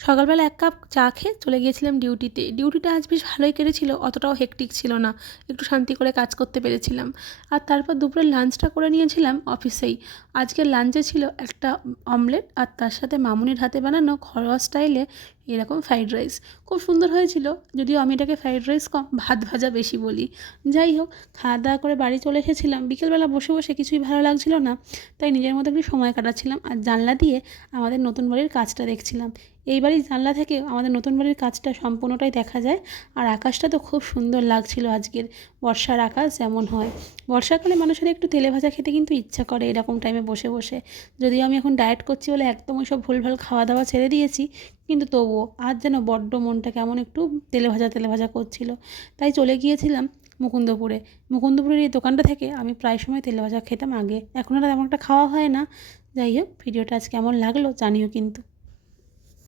সকালবেলা ১ কাপ চা খেয়ে চলে গিয়েছিলাম ডিউটিতে। ডিউটিটা আজ বেশ ভালোই কেটেছিল, অতটাও হেক্টিক ছিল না। একটু শান্তি করে কাজ করতে পেরেছিলাম। আর তারপর দুপুরের লাঞ্চটা করে নিয়েছিলাম অফিসেই। আজকের লাঞ্চে ছিল একটা অমলেট আর তার সাথে মামুনির হাতে বানানো ঘরোয়া স্টাইলে এরকম ফ্রাইড রাইস। খুব সুন্দর হয়েছিল, যদিও আমি এটাকে ফ্রাইড রাইস কম ভাত ভাজা বেশি বলি। যাই হোক, খাওয়া দাওয়া করে বাড়ি চলে এসেছিলাম। বিকেলবেলা বসে বসে কিছুই ভালো লাগছিল না, তাই নিজের মতো একটু সময় কাটাচ্ছিলাম আর জানলা দিয়ে আমাদের নতুন বাড়ির কাজটা দেখছিলাম। এই বাড়ির জানলা থেকে আমাদের নতুন বাড়ির কাজটা সম্পূর্ণটাই দেখা যায়। আর আকাশটা তো খুব সুন্দর লাগছিল আজকের, বর্ষার আকাশ যেমন হয়। বর্ষাকালে মানুষের একটু তেলে ভাজা খেতে কিন্তু ইচ্ছা করে এরকম টাইমে বসে বসে। যদিও আমি এখন ডায়েট করছি বলে একদম ওই সব ভুলভাল খাওয়া দাওয়া ছেড়ে দিয়েছি, কিন্তু তবুও আজ যেন বড্ড মনটা কেমন একটু তেলে ভাজা করছিল। তাই চলে গিয়েছিলাম মুকুন্দপুরে। মুকুন্দপুরের এই দোকানটা থেকে আমি প্রায় সময় তেলে ভাজা খেতাম আগে, এখন আর তেমন একটা খাওয়া হয় না। যাই হোক, ভিডিওটা আজ কেমন লাগলো জানিও কিন্তু।